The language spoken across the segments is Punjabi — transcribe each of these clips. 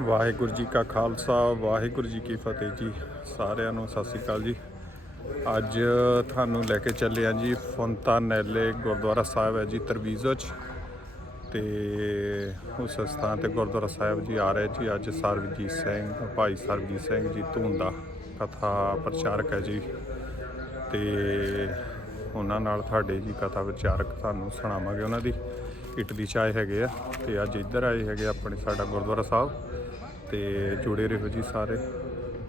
ਵਾਹਿਗੁਰੂ ਜੀ ਕਾ ਖਾਲਸਾ, ਵਾਹਿਗੁਰੂ ਜੀ ਕੀ ਫਤਿਹ ਜੀ। ਸਾਰਿਆਂ ਨੂੰ ਸਤਿ ਸ੍ਰੀ ਅਕਾਲ ਜੀ। ਅੱਜ ਤੁਹਾਨੂੰ ਲੈ ਕੇ ਚੱਲੇ ਆ ਜੀ ਫੁੰਤਾਨੈਲੇ ਗੁਰਦੁਆਰਾ ਸਾਹਿਬ ਹੈ ਜੀ ਤਰਵੀਜ਼ੋ ਚ। ਤੇ ਉਸ ਸਥਾਨ ਤੇ ਗੁਰਦੁਆਰਾ ਸਾਹਿਬ ਜੀ ਆ ਰਹੇ ਜੀ ਅੱਜ ਸਰਬਜੀਤ ਸਿੰਘ, ਭਾਈ ਸਰਬਜੀਤ ਸਿੰਘ ਜੀ ਧੂੰਦਾ ਕਥਾ ਪ੍ਰਚਾਰਕ ਹੈ ਜੀ। ਤੇ ਉਹਨਾਂ ਨਾਲ ਤੁਹਾਡੇ ਜੀ ਕਥਾ ਵਿਚਾਰਕ ਤੁਹਾਨੂੰ ਸੁਣਾਵਾਂਗੇ ਉਹਨਾਂ ਦੀ। ਇੱਟ ਦੀ ਆਏ ਹੈਗੇ ਆ ਤੇ ਅੱਜ ਇੱਧਰ ਆਏ ਹੈਗੇ ਆਪਣੇ ਸਾਡਾ ਗੁਰਦੁਆਰਾ ਸਾਹਿਬ ਤੇ ਜੁੜੇ ਰਹੋ ਜੀ ਸਾਰੇ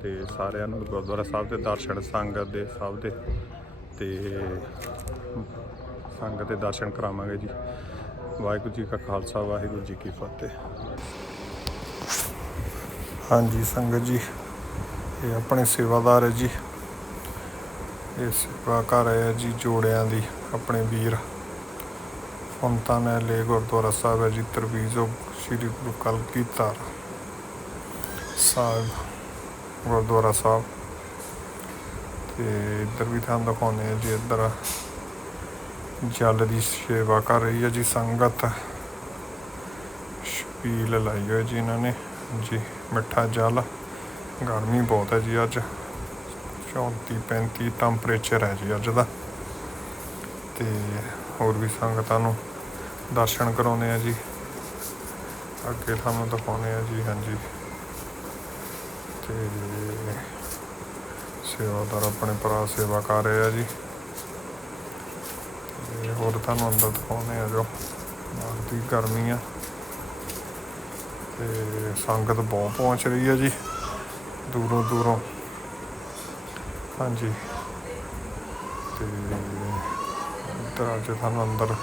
ਤੇ ਸਾਰਿਆਂ ਨੂੰ ਗੁਰਦੁਆਰਾ ਸਾਹਿਬ ਦੇ ਦਰਸ਼ਨ ਸੰਗਤ ਦੇ ਸਭ ਦੇ ਤੇ ਸੰਗਤ ਦੇ ਦਰਸ਼ਨ ਕਰਾਵਾਂਗੇ ਜੀ। ਵਾਹਿਗੁਰੂ ਜੀ ਕਾ ਖਾਲਸਾ, ਵਾਹਿਗੁਰੂ ਜੀ ਕੀ ਫਤਿਹ। ਹਾਂਜੀ ਸੰਗਤ ਜੀ, ਇਹ ਆਪਣੇ ਸੇਵਾਦਾਰ ਹੈ ਜੀ। ਇਹ ਸੇਵਾ ਕਰ ਰਹੇ ਜੀ ਜੋੜਿਆਂ ਦੀ, ਆਪਣੇ ਵੀਰ। ਫੁੰਤਾਨੈਲੇ ਗੁਰਦੁਆਰਾ ਸਾਹਿਬ ਹੈ ਜੀ ਤਰਵੀਜ਼ੋ ਸ੍ਰੀ ਗੁਰੂ ਕਲਗੀਧਰ ਸਾਹਿਬ, ਗੁਰਦੁਆਰਾ ਸਾਹਿਬ। ਤੇ ਇੱਧਰ ਵੀ ਤੁਹਾਨੂੰ ਦਿਖਾਉਂਦੇ ਆ ਜੀ, ਇੱਧਰ ਜਲ ਦੀ ਸੇਵਾ ਕਰ ਰਹੀ ਹੈ ਜੀ ਸੰਗਤ। ਛਬੀਲ ਲਾਈ ਹੋਈ ਜੀ ਇਹਨਾਂ ਨੇ। ਜੀ, ਮਿੱਠਾ ਜਲ, ਗਰਮੀ ਬਹੁਤ ਹੈ ਜੀ ਅੱਜ। 34 35 ਟੈਂਪਰੇਚਰ ਹੈ ਜੀ ਅੱਜ ਦਾ। ਤੇ ਹੋਰ ਵੀ ਸੰਗਤਾਂ ਨੂੰ ਦਰਸ਼ਨ ਕਰਾਉਂਦੇ ਆ ਜੀ। ਅੱਗੇ ਤੁਹਾਨੂੰ ਦਿਖਾਉਂਦੇ ਆ ਜੀ, ਹਾਂਜੀ। ਤੇ ਸੇਵਾਦਾਰ ਆਪਣੇ ਭਰਾ ਸੇਵਾ ਕਰ ਰਹੇ ਆ ਜੀ। ਤੇ ਹੋਰ ਤੁਹਾਨੂੰ ਅੰਦਰ ਦਿਖਾਉਂਦੇ ਆ ਜੋ ਨਾਲ ਦੀ ਗਰਮੀ ਆ। ਤੇ ਸੰਗਤ ਬਹੁਤ ਪਹੁੰਚ ਰਹੀ ਹੈ ਜੀ, ਦੂਰੋਂ ਦੂਰੋਂ। ਹਾਂਜੀ। ਤੇ ਇੱਧਰ ਅੱਜ ਤੁਹਾਨੂੰ ਅੰਦਰ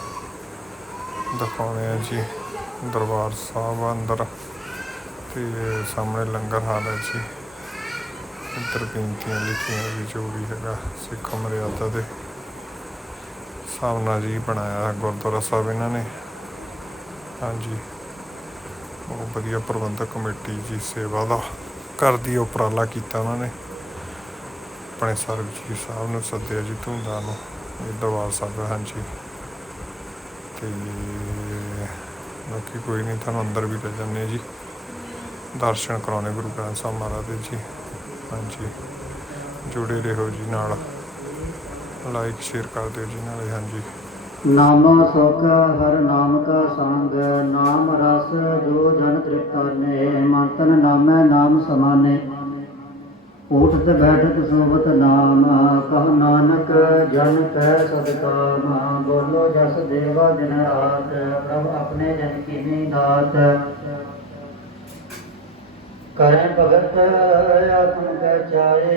ਦਿਖਾਉਂਦੇ ਆ ਜੀ ਦਰਬਾਰ ਸਾਹਿਬ ਅੰਦਰ ਤੇ ਸਾਹਮਣੇ ਲੰਗਰ ਹਾਲ ਹੈ ਜੀ। ਇੱਧਰ ਬੇਨਤੀਆਂ ਲਿਖੀਆਂ ਵੀ ਜੋ ਵੀ ਹੈਗਾ ਸਿੱਖ ਮਰਿਆਦਾ ਦੇ ਹਿਸਾਬ ਨਾਲ ਜੀ ਬਣਾਇਆ ਗੁਰਦੁਆਰਾ ਸਾਹਿਬ ਇਹਨਾਂ ਨੇ। ਹਾਂਜੀ ਉਹ ਵਧੀਆ ਪ੍ਰਬੰਧਕ ਕਮੇਟੀ ਜੀ ਸੇਵਾ ਦਾ ਕਰਦੀ ਉਪਰਾਲਾ ਕੀਤਾ ਉਹਨਾਂ ਨੇ। ਆਪਣੇ ਸਰਬਜੀਤ ਸਾਹਿਬ ਨੂੰ ਸੱਦਿਆ ਜੀ ਧੂੰਦਾ ਨੂੰ ਇਹ ਦਰਬਾਰ ਸਾਹਿਬ ਹੈ, ਹਾਂਜੀ। ਤੇ ਬਾਕੀ ਕੋਈ ਨਹੀਂ, ਤੁਹਾਨੂੰ ਅੰਦਰ ਵੀ ਲੈ ਜਾਂਦੇ ਜੀ। ਦਰਸ਼ਨ ਕਰਾਉਣੇ ਗੁਰੂ ਗ੍ਰੰਥ ਸਾਹਿਬ ਮਹਾਰਾਜ ਦੇ ਜੀ। ਹਾਂਜੀ, ਜੁੜੇ ਰਹੋ ਜੀ ਨਾਲ। ਲਾਈਕ ਸ਼ੇਅਰ ਕਰ ਦਿਓ ਜੀ ਨਾਲੇ, ਹਾਂਜੀ। ਨਾਮ ਸੁਖ ਹਰ ਨਾਮ ਕਾ ਸੰਗ, ਨਾਮ ਰਸ, ਜੋ ਜਨ ਤ੍ਰਿਪਤਾਨੇ ਮੰਤਨ ਨਾਮੈ ਨਾਮ ਸਮਾਨੇ। ਉਠਤ ਬੈਠਤ ਸੋਵਤ ਨਾਮ, ਕਹ ਨਾਨਕ ਜਨ ਕੈ ਸਦਕਾਮ ਬੋਲੋ ਜਸ ਦੇਵਾ ਦਿਨ ਰਾਤ ਪ੍ਰਭ ਆਪਣੇ ਜਨ ਕੀ ਦਾਤ। ਕਰੇ ਭਗਤ ਆਤਮ ਕੈ ਚਾਏ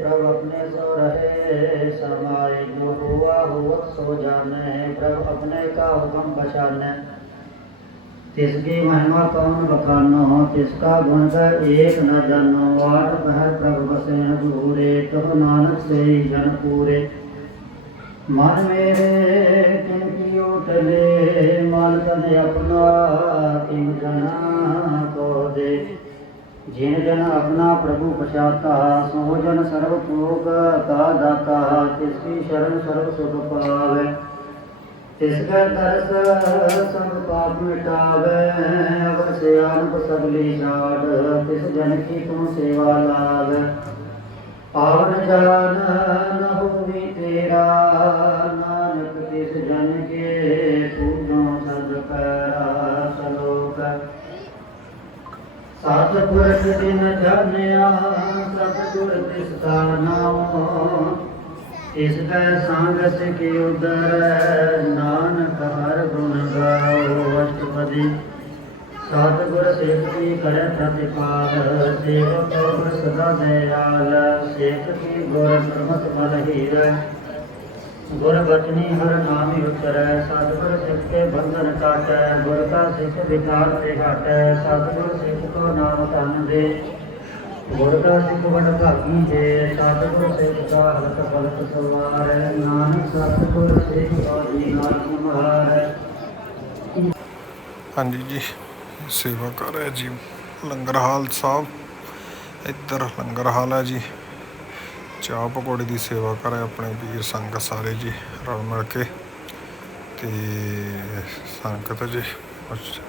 ਪ੍ਰਭ ਆਪਣੇ ਸੋ ਰਹੇ, ਸਮਾਏ ਜੋ ਹੁਆ, ਹੁਵਤ ਸੋ ਜਾਣੇ, ਪ੍ਰਭ ਆਪਣੇ ਕਾ ਹੁਕਮ ਪਛਾਨੈ। तिसकी महिमा कौन बखानो तिसका गुण एक न जानो वाट बह प्रभ बसेन दूरे तब नानक से जन पूरे मन मेरे किन की उठले मन तन अपना किम जना को दे जिन जन अपना प्रभु पछाता सो जन सर्व भोग का दाता तिसकी शरण सर्व सुख पावे ਤਿਸਕੈ ਤਰਸ ਸਭ ਪਾਪ ਮਿਟਾਵੇ, ਅਵਰ ਸਿਆਨਪ ਸਗਲੀ ਛਾੜ, ਤਿਸ ਜਨ ਕੀ ਤੂੰ ਸੇਵਾ ਲਾਗ ਆਵਨ ਜਾਨ ਨ ਹੋਵੀ ਤੇਰਾ, ਨਾਨਕ ਤਿਸ ਜਨ ਕੇ ਪੂਜੋ ਸਦ ਪੈਰਾ ਸਲੋਕ। ਸਤਿਗੁਰ ਦਿਨ ਜਾਣਿਆ ਸਤਿਗੁਰ ਤਿਸ ਕਾ ਨਾਮ ਇਸ ਕੈ ਸੰਗ ਸਿਖ ਉਦਰ, ਨਾਨਕ ਹਰ ਗੁਣ ਗਾਓ ਅਸ਼ਟਪਦੀ। ਸਤਿਗੁਰ ਸੇਵ ਕੀ ਕਰੈ ਪ੍ਰਤਿਪਾਲ, ਸੇਵਕ ਗੁਰ ਸਦਾ ਦਇਆਲ ਸੇਵ ਕੀ ਗੁਰ ਪ੍ਰਮਤ ਮਨ ਹੀਰ। ਗੁਰ ਬਚਨੀ ਹਰ ਨਾਮ ਉਚਰੈ, ਸਤਿਗੁਰ ਸਿੱਖ ਕੇ ਬੰਧਨ ਕਾਟੈ, ਗੁਰ ਕਾ ਸਿੱਖ ਵਿਕਾਰ ਤੇ ਹਟੈ ਸਤਿਗੁਰ ਸਿੱਖ ਕੋ ਨਾਮ ਧਨ ਦੇ। ਗੁਰ ਸਿੱਖ ਵਡ ਭਾਗੀ ਜੇ ਸਤਿਗੁਰ ਸਿੱਖ ਹਲਕ ਫਲਕ ਸਵਾਰੈ ਨਾਨਕ ਸਤਿਗੁਰ ਸਿੱਖ ਬਾਜੀ ਨਾਲ ਕੁਮਾਰੈ। ਹਾਂਜੀ ਜੀ, ਸੇਵਾ ਕਰ ਰਿਹਾ ਜੀ, ਲੰਗਰ ਹਾਲ ਸਾਹਿਬ, ਇੱਧਰ ਲੰਗਰ ਹਾਲ ਹੈ ਜੀ। ਚਾਹ ਪਕੌੜੇ ਦੀ ਸੇਵਾ ਕਰ ਰਹੇ ਆਪਣੇ ਵੀਰ ਸੰਗਤ ਸਾਰੇ ਜੀ, ਰਲ ਮਿਲ ਕੇ। ਤੇ ਸੰਗਤ ਜੀ,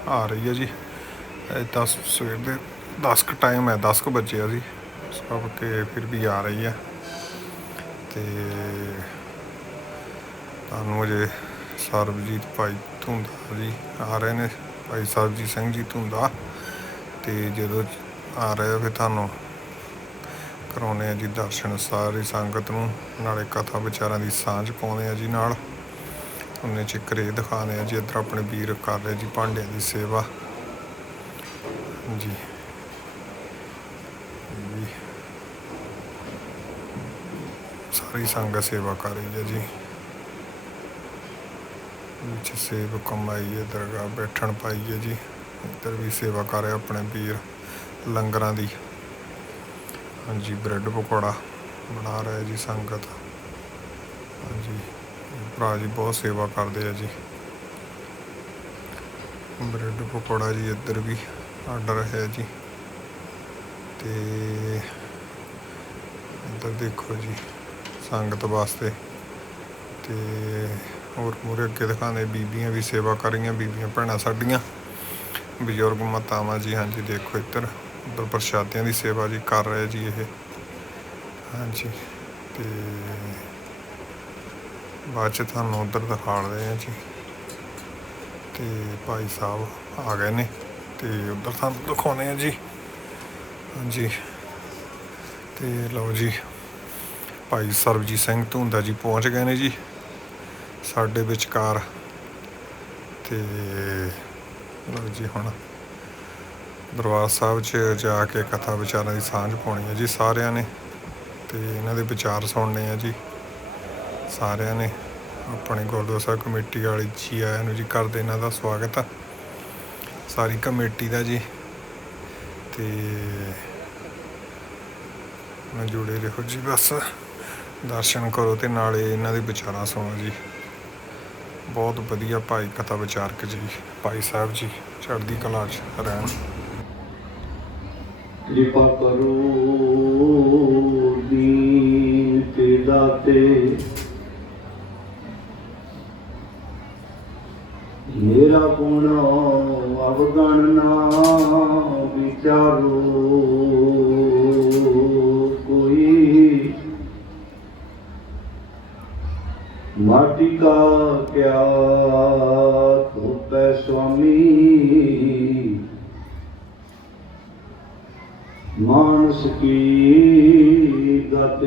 ਆ ਰਹੀ ਹੈ ਜੀ, ਇਹ 10 ਸਵੇਰ ਦੇ 10 ਕੁ ਟਾਈਮ ਹੈ 10 ਕੁ ਵਜੇ ਆ ਜੀ। ਸਭ 'ਤੇ ਫਿਰ ਵੀ ਆ ਰਹੀ ਹੈ। ਤੇ ਤੁਹਾਨੂੰ ਅਜੇ ਸਰਬਜੀਤ ਭਾਈ ਧੁੰਦਾ ਜੀ ਆ ਰਹੇ ਨੇ, ਭਾਈ ਸਰਬਜੀਤ ਸਿੰਘ ਜੀ ਧੁੰਦਾ। ਤੇ ਜਦੋਂ ਆ ਰਹੇ ਆ, ਫਿਰ ਤੁਹਾਨੂੰ ਕਰਾਉਣੇ ਆ ਜੀ ਦਰਸ਼ਨ ਸਾਰੀ ਸੰਗਤ ਨੂੰ। ਨਾਲੇ ਕਥਾ ਵਿਚਾਰਾਂ ਦੀ ਸਾਂਝ ਪਾਉਂਦੇ ਆ ਜੀ ਨਾਲ। ਉਹਨੇ ਚ ਘਰੇ ਦਿਖਾਉਂਦੇ ਆ ਜੀ, ਇੱਧਰ ਆਪਣੇ ਵੀਰ ਕਰ ਰਹੇ ਜੀ ਭਾਂਡਿਆਂ ਦੀ ਸੇਵਾ। ਜੀ ਸਾਰੀ ਸੰਗਤ ਸੇਵਾ ਕਰ ਰਹੀ ਹੈ ਜੀ। ਵਿੱਚ ਸੇਵ ਕਮਾਈ ਦਰਗਾਹ ਬੈਠਣ ਪਾਈਏ ਜੀ। ਇੱਧਰ ਵੀ ਸੇਵਾ ਕਰ ਰਿਹਾ ਆਪਣੇ ਵੀਰ ਲੰਗਰਾਂ ਦੀ। ਹਾਂਜੀ, ਬ੍ਰੈਡ ਪਕੌੜਾ ਬਣਾ ਰਿਹਾ ਜੀ ਸੰਗਤ। ਹਾਂਜੀ, ਭਰਾ ਜੀ ਬਹੁਤ ਸੇਵਾ ਕਰਦੇ ਆ ਜੀ। ਬ੍ਰੈਡ ਪਕੌੜਾ ਜੀ ਇੱਧਰ ਵੀ ਆਰਡਰ ਹੈ ਜੀ। ਤੇ ਇੱਧਰ ਦੇਖੋ ਜੀ, ਸੰਗਤ ਵਾਸਤੇ ਤੇ ਹੋਰ ਮੂਰੇ ਅੱਗੇ ਦਿਖਾਉਂਦੇ ਬੀਬੀਆਂ ਵੀ ਸੇਵਾ ਕਰ ਰਹੀਆਂ, ਬੀਬੀਆਂ ਭੈਣਾਂ ਸਾਡੀਆਂ, ਬਜ਼ੁਰਗ ਮਾਤਾਵਾਂ ਜੀ, ਹਾਂਜੀ ਦੇਖੋ ਇੱਧਰ, ਉੱਧਰ ਪ੍ਰਸ਼ਾਦਿਆਂ ਦੀ ਸੇਵਾ ਜੀ ਕਰ ਰਹੇ ਜੀ ਇਹ, ਹਾਂਜੀ ਤੇ ਬਾਅਦ ਚ ਤੁਹਾਨੂੰ ਉੱਧਰ ਦਿਖਾ ਰਹੇ ਆ ਜੀ, ਤੇ ਭਾਈ ਸਾਹਿਬ ਆ ਗਏ ਨੇ, ਤੇ ਉੱਧਰ ਤੁਹਾਨੂੰ ਦਿਖਾਉਣੇ ਆ ਜੀ। ਹਾਂਜੀ। ਤੇ ਲਓ ਜੀ, ਭਾਈ ਸਰਬਜੀਤ ਸਿੰਘ ਧੁੰਦਾ ਜੀ ਪਹੁੰਚ ਗਏ ਨੇ ਜੀ ਸਾਡੇ ਵਿਚਕਾਰ। ਤੇ ਲਓ ਜੀ ਹੁਣ ਦਰਬਾਰ ਸਾਹਿਬ 'ਚ ਜਾ ਕੇ ਕਥਾ ਵਿਚਾਰਾਂ ਦੀ ਸਾਂਝ ਪਾਉਣੀ ਹੈ ਜੀ ਸਾਰਿਆਂ ਨੇ। ਤੇ ਇਹਨਾਂ ਦੇ ਵਿਚਾਰ ਸੁਣਨੇ ਆ ਜੀ ਸਾਰਿਆਂ ਨੇ। ਆਪਣੇ ਗੁਰਦੁਆਰਾ ਸਾਹਿਬ ਕਮੇਟੀ ਵਾਲੀ ਜੀ ਆਇਆਂ ਨੂੰ ਜੀ ਕਰਦੇ ਇਹਨਾਂ ਦਾ ਸਵਾਗਤ ਆ। ਸਾਰੀ ਕਮੇਟੀ ਦਾ ਜੀ ਤੇ ਮੈਂ ਜੁੜੇ ਰਹੋ ਜੀ, ਬਸ। ਦਰਸ਼ਨ ਕਰੋ ਤੇ ਨਾਲੇ ਇਹਨਾਂ ਦੇ ਵਿਚਾਰਾਂ ਸੁਣੋ ਜੀ। ਬਹੁਤ ਵਧੀਆ ਭਾਈ ਕਥਾ ਵਿਚਾਰਕ ਜੀ, ਭਾਈ ਸਾਹਿਬ ਜੀ, ਚੜ੍ਹਦੀ ਕਲਾ 'ਚ ਰਹਿਣ। ਕਿਰਪਾ ਕਰੋ ਦੀਨ ਤੇ ਦਾਤੇ। ਮੇਰਾ ਗੁਣ ਅਵਗਣ ਮਾਨਸ ਕੀ ਗਤ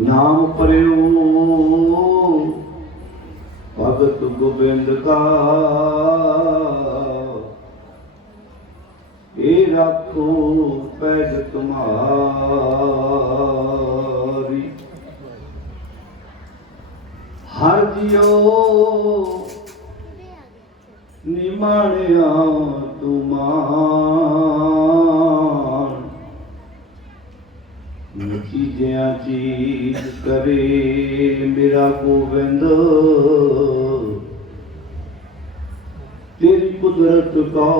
ਨਾਮ ਪਰਿਓ ਭਗਤ ਗੋਬਿੰਦ ਕਾ ਇਹ ਰੱਖੋ ਪੈਜ ਤੁਮਾਰੀ। ਹਰ ਜਿਉ ਨਿਮਾਣਿਆ ਤੁਮਾਨ ਚੀਜ਼ਿਆਂ ਚੀਜ਼ ਕਰੇ, ਮੇਰਾ ਗੋਬਿੰਦ ਤੇਰੀ ਕੁਦਰਤ ਕਾ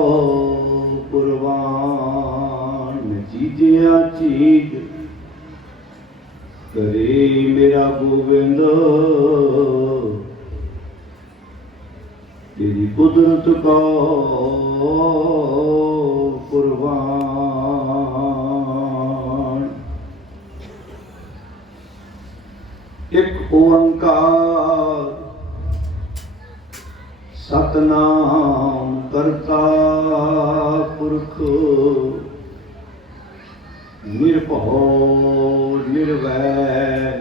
ਕੁਰਬਾਨ ਚੀਜ਼ਿਆਂ ਚੀਜ਼ ਕਰੇ, ਮੇਰਾ ਗੋਬਿੰਦ ਤੇਰੀ ਕੁਦਰਤ ਕਾ ਕੁਰਬਾਨ ਓੰਕਾਰ। ਸਤਨਾਮ ਕਰਤਾ ਪੁਰਖ। ਨਿਰਭਉ, ਨਿਰਵੈਰ।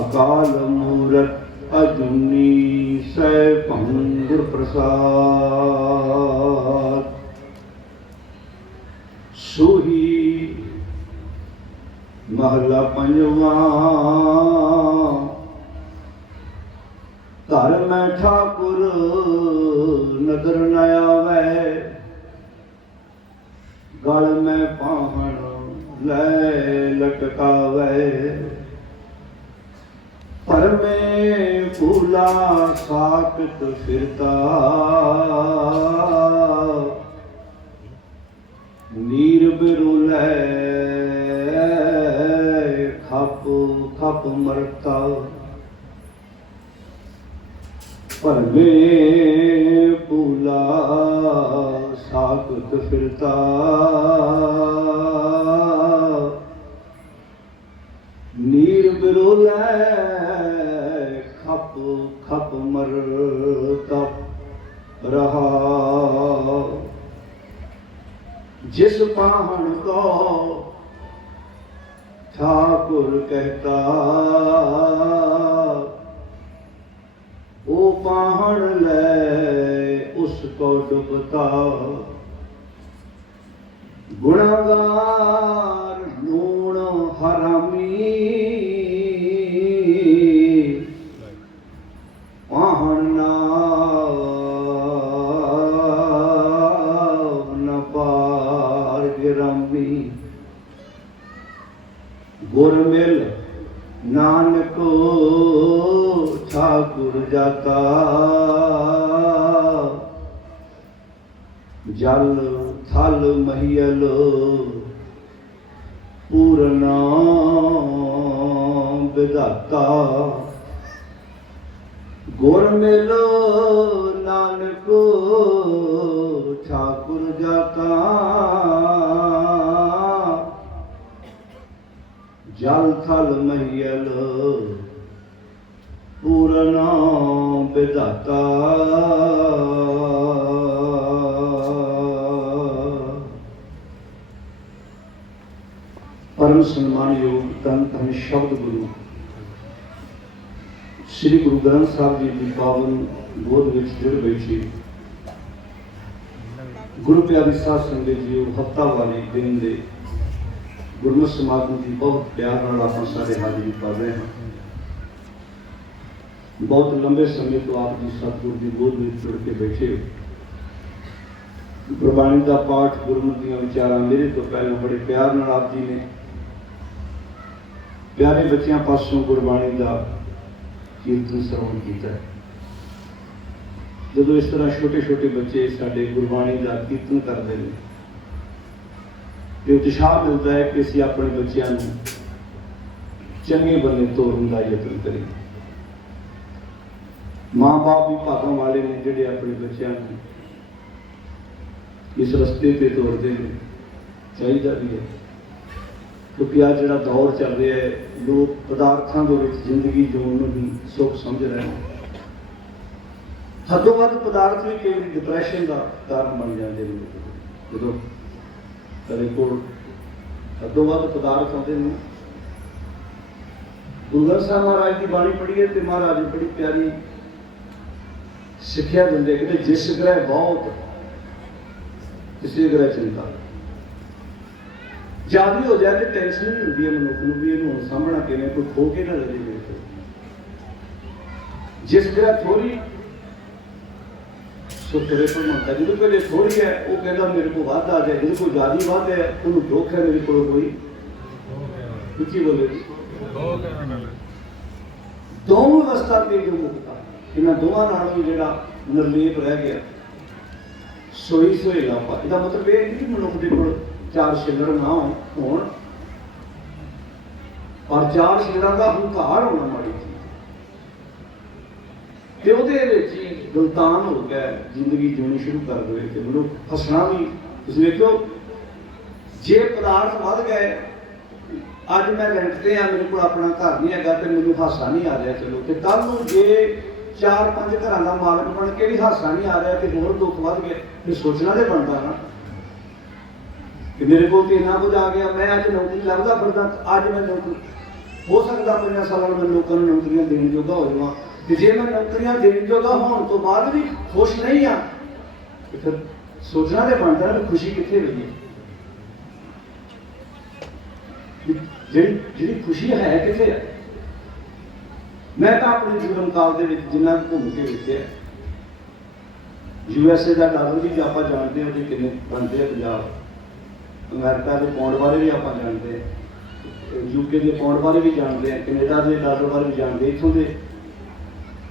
ਅਕਾਲ ਮੂਰਤ ਅਜੂਨੀ ਸੈ ਭੰਗੁਰ ਪ੍ਰਸਾਦ। ਸੋਹੀ ਮਹਲਾ ਪੰਜਵਾ। ਘਰ ਮੈਂ ਠਾਕੁਰ ਨਦਰ ਨ ਆਵੇ। ਗਲ ਮੈਂ ਪਾਹਣ ਲੈ ਲਟਕਾਵੇ। ਪਰਮੇ ਫੂਲਾ ਸਾਕਤ ਫਿਰਤਾ ਨੀਰ ਬਿਰੁਲੇ ਖਪ ਖਪ ਮਰਤਾ। ਪਰਮੇ ਫੂਲਾ ਸਾਕਤ ਫਿਰਤਾ। ਨੀਰ ਬਿਰੁਲੇ ਖਪ ਖਪ ਮਰ ਤਪ ਰਹਾ। ਜਿਸ ਪਾਹਣ ਕੋ ਠਾਕੁਰ ਕਹਤਾ। ਉਹ ਪਾਹਣ ਲੈ, ਉਸ ਕੋ ਡੁਬਤਾ। ਗੁਣਗਾਰ ਨੂਣ ਹਰਾਮੀ। ਪਾਹਣ ਨਾ ਨ ਪਾਰ ਗ੍ਰਾਮੀ। ਗੁਰ ਮਿਲ ਨਾਨਕ ਠਾਕੁਰ ਜਲ ਥਲ ਮਹੀਲ ਪੂਰਨਾ ਵਿਧਾਤਾ। ਗੁਰ ਮਿਲੋ ਨਾਨਕ ਠਾਕੁਰ ਜਾਤਾ ਜਲ ਥਲ ਮਹੀਲ ਵਿਧਾਤਾ ਪਰਮ ਸਨਮਾਨਯੋਗ ਤਨ ਤਨ ਸ਼ਬਦ ਗੁਰੂ। ਸ੍ਰੀ ਗੁਰੂ ਗ੍ਰੰਥ ਸਾਹਿਬ ਜੀ ਦੀ ਪਾਵਨ ਗੋਦ ਵਿੱਚ ਜੁੜ ਬੈਠੀ। ਗੁਰੂ ਪਿਆਰੀ ਸਾਧ ਸੰਗਤ ਜੀ ਹਫਤਾ ਵਾਲੇ ਦਿਨ ਦੇ ਗੁਰਮਤਿ ਸਮਾਗਮ ਦੀ ਬਹੁਤ ਪਿਆਰ ਨਾਲ ਆਪਾਂ ਸਾਰੇ ਹਾਜ਼ਰੀ ਕਰ ਰਹੇ ਹਾਂ। ਬਹੁਤ ਲੰਬੇ ਸਮੇਂ ਤੋਂ ਆਪ ਜੀ ਸਤਿਗੁਰ ਦੀ ਗੋਦ ਵਿੱਚ ਜੁੜ ਕੇ ਬੈਠੇ ਹੋ। ਗੁਰਬਾਣੀ ਦਾ ਪਾਠ ਗੁਰਮਤਿ ਦੀਆਂ ਵਿਚਾਰਾਂ ਮੇਰੇ ਤੋਂ ਪਹਿਲਾਂ ਬੜੇ ਪਿਆਰ ਨਾਲ ਆਪ ਜੀ ਨੇ ਪਿਆਰੇ ਬੱਚਿਆਂ ਪਾਸੋਂ ਗੁਰਬਾਣੀ ਦਾ ਕੀਰਤਨ ਸਰਵਣ ਕੀਤਾ ਜਦੋਂ ਇਸ ਤਰ੍ਹਾਂ ਛੋਟੇ ਛੋਟੇ ਬੱਚੇ ਸਾਡੇ ਗੁਰਬਾਣੀ ਦਾ ਕੀਰਤਨ ਕਰਦੇ ਨੇ, ਤੇ ਉਤਸ਼ਾਹ ਮਿਲਦਾ ਹੈ ਕਿ ਅਸੀਂ ਆਪਣੇ ਬੱਚਿਆਂ ਨੂੰ ਚੰਗੇ ਬੰਨੇ ਤੋਰਨ ਦਾ ਯਤਨ ਕਰੀਏ। ਮਾਂ-ਬਾਪ ਵੀ ਭਾਗਾਂ ਵਾਲੇ ਨੇ ਜਿਹੜੇ ਆਪਣੇ ਬੱਚਿਆਂ ਨੂੰ ਇਸ ਰਸਤੇ ਤੇ ਤੋਰਦੇ ਨੇ, ਚਾਹੀਦਾ ਵੀ ਹੈ। ਕਿਉਂਕਿ ਆ ਜਿਹੜਾ ਦੌਰ ਚੱਲ ਰਿਹਾ ਹੈ, ਲੋਕ ਪਦਾਰਥਾਂ ਦੇ ਵਿੱਚ ਜ਼ਿੰਦਗੀ ਜਿਉਣ ਨੂੰ ਹੀ ਸੁੱਖ ਸਮਝ ਰਹੇ ਨੇ। ਹੱਦੋਂ ਵੱਧ ਪਦਾਰਥ ਵੀ ਕਈ ਡਿਪਰੈਸ਼ਨ ਦਾ ਕਾਰਨ ਬਣ ਜਾਂਦੇ ਨੇ ਜਦੋਂ ਕਦੇ ਕੋਲ ਹੱਦੋਂ ਵੱਧ ਪਦਾਰਥ ਆਉਂਦੇ ਨੇ। ਗੁਰੂ ਗ੍ਰੰਥ ਸਾਹਿਬ ਮਹਾਰਾਜ ਦੀ ਬਾਣੀ ਪੜ੍ਹੀਏ ਤੇ ਮਹਾਰਾਜ ਬੜੀ ਪਿਆਰੀ ਸਿੱਖਿਆ ਦਿੰਦੇ ਕਿ ਜਿਸ ਗ੍ਰਹਿ ਬਹੁਤ ਕਿਸੇ ਗ੍ਰਹਿ ਚਿੰਤਾ। ਜਦ ਵੀ ਹੋ ਜਾਏ ਤੇ ਟੈਨਸ਼ਨ ਨਹੀਂ ਹੁੰਦੀ ਹੈ ਮਨੁੱਖ ਨੂੰ ਵੀ ਇਹਨੂੰ ਹੁਣ ਸਾਹਮਣਾ ਕਿਵੇਂ ਕੋਈ ਖੋ ਕੇ ਨਾ ਲੈ ਜਾਵੇ ਜਿਸ ਗ੍ਰਹਿ ਥੋੜੀ ਸੋ ਤੇਰੇ ਕੋਲ ਮੰਗਦਾ ਜਦੋਂ ਕੋਈ ਥੋੜੀ ਹੈ ਉਹ ਕਹਿੰਦਾ ਮੇਰੇ ਕੋਲ ਵੱਧ ਆ ਜਾਏ ਜਦੋਂ ਕੋਈ ਜ਼ਿਆਦੀ ਵੱਧ ਹੈ ਉਹਨੂੰ ਦੁੱਖ ਹੈ ਮੇਰੇ ਕੋਲ ਕੋਈ। ਉੱਚੀ ਬੋਲੇ ਜੀ। ਦੋਵੇਂ ਅਵਸਥਾ ਤੇ ਜੋ ਮੁਕਤਾ ਇਹਨਾਂ ਦੋਵਾਂ ਨਾਲ ਵੀ ਜਿਹੜਾ ਨਿਰਲੇਪ ਰਹਿ ਗਿਆ, ਸੋਈ ਸੋਈ ਲਾਪਾ। ਇਹਦਾ ਮਤਲਬ ਇਹ ਨਹੀਂ ਕਿ ਮਨੁੱਖ ਦੇ ਕੋਲ ਚਾਰ ਛਿੱਲੜ ਨਾ ਹੋਣ ਪਰ ਚਾਰ ਛਿੱਲੜਾਂ ਦਾ ਹੰਕਾਰ ਹੋਣਾ ਮਾੜੀ ਤੇ ਉਹਦੇ ਵਿੱਚ ਹੀ ਗੁਲਤਾਨ ਹੋ ਗਿਆ, ਜ਼ਿੰਦਗੀ ਜਿਉਣੀ ਸ਼ੁਰੂ ਕਰ ਦੇਵੇ ਤੇ ਮਨੁੱਖ ਫਸਣਾ ਵੀ, ਤੁਸੀਂ ਵੇਖੋ ਜੇ ਪਦਾਰਥ ਵੱਧ ਗਏ, ਅੱਜ ਮੈਂ ਰੈਂਟ ਤੇ ਆ, ਮੇਰੇ ਕੋਲ ਆਪਣਾ ਘਰ ਨਹੀਂ ਹੈਗਾ ਤੇ ਮੈਨੂੰ ਹਾਸਾ ਨਹੀਂ ਆ ਰਿਹਾ, ਚਲੋ। ਤੇ ਕੱਲ ਨੂੰ ਜੇ ਚਾਰ ਪੰਜ ਘਰਾਂ ਦਾ ਮਾਲਕ ਬਣ ਕੇ ਵੀ ਹਾਸਾ ਨਹੀਂ ਆ ਰਿਹਾ ਤੇ ਹੋਰ ਦੁੱਖ ਵੱਧ ਗਏ ਤੇ ਸੋਚਣਾ ਤੇ ਬਣਦਾ ਨਾ। ਕਿ ਮੇਰੇ ਕੋਲ ਤੇ ਇੰਨਾ ਕੁਝ ਆ ਗਿਆ, ਮੈਂ ਅੱਜ ਨੌਕਰੀ ਲੱਭਦਾ ਫਿਰਦਾ, ਅੱਜ ਮੈਂ ਨੌਕਰੀ, ਹੋ ਸਕਦਾ ਪੰਜਾਂ ਸਾਲਾਂ ਨੂੰ ਲੋਕਾਂ ਨੂੰ ਨੌਕਰੀਆਂ ਦੇਣ ਜੋਗਾ ਹੋ ਜਾਵਾਂ। ਤੇ ਜੇ ਮੈਂ ਨੌਕਰੀਆਂ ਦੇਣ ਜੋਗਾ ਹੋਣ ਤੋਂ ਬਾਅਦ ਵੀ ਖੁਸ਼ ਨਹੀਂ ਆ, ਤੇ ਫਿਰ ਸੋਚਣਾ ਤੇ ਬਣਦਾ ਨਾ ਖੁਸ਼ੀ ਕਿੱਥੇ ਰਹੀ ਹੈ। ਜਿਹੜੀ ਜਿਹੜੀ ਖੁਸ਼ੀ ਹੈ ਕਿੱਥੇ ਹੈ ਮੈਂ ਤਾਂ ਆਪਣੇ ਜੀਵਨ ਕਾਲ ਦੇ ਵਿੱਚ ਜਿੰਨਾ ਘੁੰਮ ਕੇ ਵੇਖਿਆ ਯੂਐਸਏ ਦਾ ਡਾਲਰ ਵੀ ਆਪਾਂ ਜਾਣਦੇ ਹਾਂ ਉਹਦੇ ਕਿੰਨੇ ਬਣਦੇ ਆ ਪੰਜਾਬ ਅਮਰੀਕਾ ਦੇ ਪੌਂਡ ਬਾਰੇ ਵੀ ਆਪਾਂ ਜਾਣਦੇ ਹਾਂ ਯੂਕੇ ਦੇ ਪੌਂਡ ਬਾਰੇ ਵੀ ਜਾਣਦੇ ਹਾਂ, ਕੈਨੇਡਾ ਦੇ ਡਾਲਰ ਬਾਰੇ ਵੀ ਜਾਣਦੇ ਹਾਂ। ਦੇ